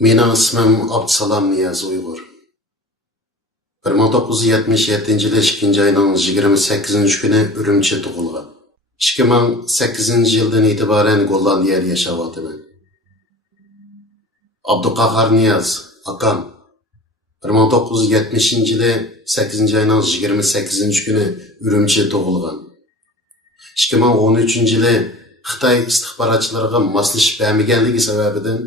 Mening ismim Abdusalom Niyaz Uyg'ur. 1977 yili 2 ayning 28 kuni Urumchi tug'ilgan. 2008 yildan e'tiboran Gollandiyada yashayapman. Abduqahhor Niyaz akam 1970 yili 8 ayning 28 kuni Urumchi tug'ilgan. 2013 yili Xitoy istixborotchilariga moslashib bermaganligi sababidan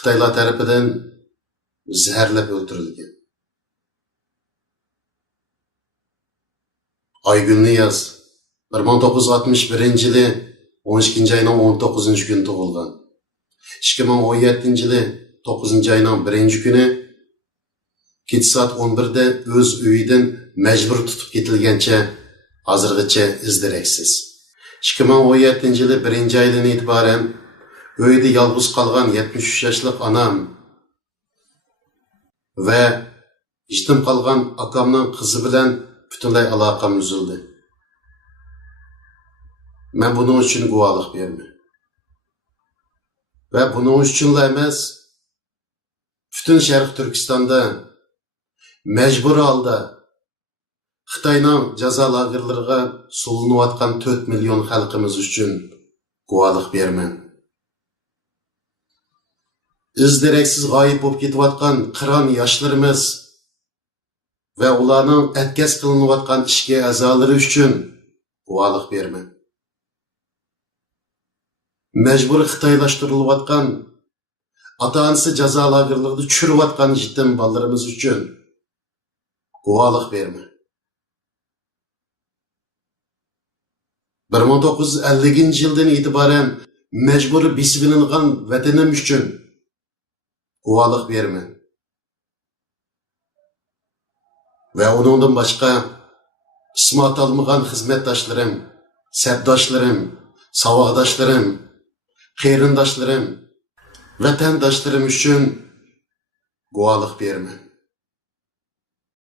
Xitoylar tarafidan zaharlab o'ldirilgan. Aygul Niyaz 1961 yili 12 ayning 19 kuni tug'ilgan. 2017 yili 9 ayning 1 kuni kech soat 11 da o'z uyidan majbur tutib ketilgancha hozirgacha izdiraksiz. 2017 yili 1 oydan e'tiboran uyda yolg'iz qolgan 73 yoshli onam va yetim qolgan akamning qizi bilan butunlay aloqam uzildi. Men buning uchun guvohlik berman. Va buning uchun emas, butun Sharq Turkistonda majbur holda Xitoyning jazo lagerlariga solinayotgan 4 million xalqimiz uchun guvohlik berman. İzdiraksiz g'oyib bo'lib ketayotgan qiron yoshlarimiz va ularning atkaz qilinayotgan ishga a'zolari uchun guvohlik berman. Majbur xitoylashtirilgan ota-onasi jazo lagerlarida tushirayotgan yetim bolalarimiz uchun guvohlik berman. 1950 yildan e'tiboran majbur besilingan vatanim uchun guvohlik berman. Va uningdan boshqa ismi atalmagan xizmatdoshlarim, sabdoshlarim, savoqdoshlarim, qarindoshlarim, vatandoshlarim uchun guvohlik berman.